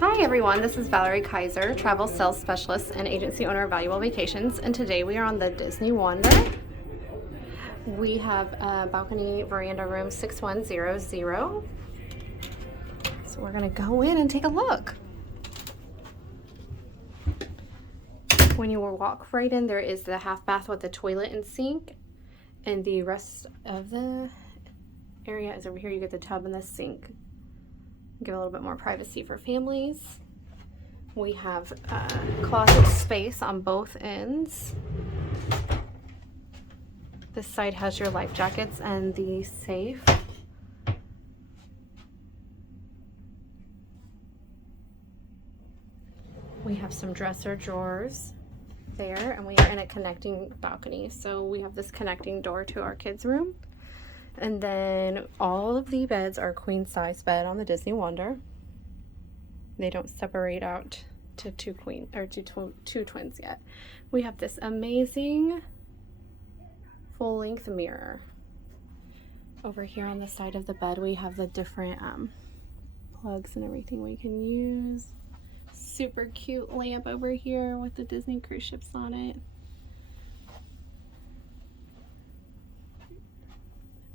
Hi everyone, this is Valerie Kaiser, travel sales specialist and agency owner of Valuable Vacations, and today we are on the Disney Wander. We have a balcony veranda room 6100. So we're going to go in and take a look. When you walk right in, there is the half bath with the toilet and sink, and the rest of the area is over here. You get the tub and the sink. Give a little bit more privacy for families. We have closet space on both ends. This side has your life jackets and the safe. We have some dresser drawers there, and we are in a connecting balcony. So we have this connecting door to our kids' room. And then all of the beds are queen size bed on the Disney Wander. They don't separate out to two twins yet. We have this amazing full length mirror. Over here on the side of the bed, we have the different plugs and everything we can use. Super cute lamp over here with the Disney cruise ships on it.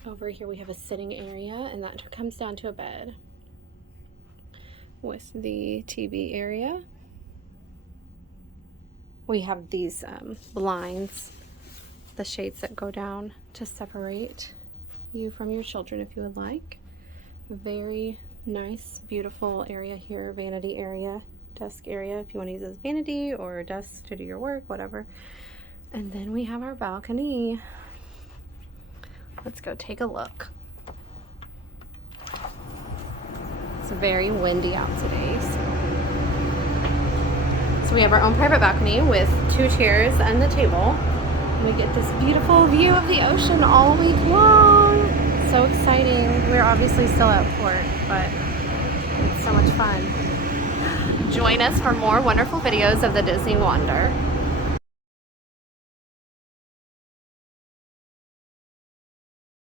Over here we have a sitting area, and that comes down to a bed with the TV area. We have these blinds, the shades that go down to separate you from your children if you would like. Very nice, beautiful area here, vanity area, desk area if you want to use it as vanity or desk to do your work, whatever. And then we have our balcony. Let's go take a look. It's very windy out today. So we have our own private balcony with 2 chairs and the table. And we get this beautiful view of the ocean all week long. So exciting. We're obviously still at port, but it's so much fun. Join us for more wonderful videos of the Disney Wander.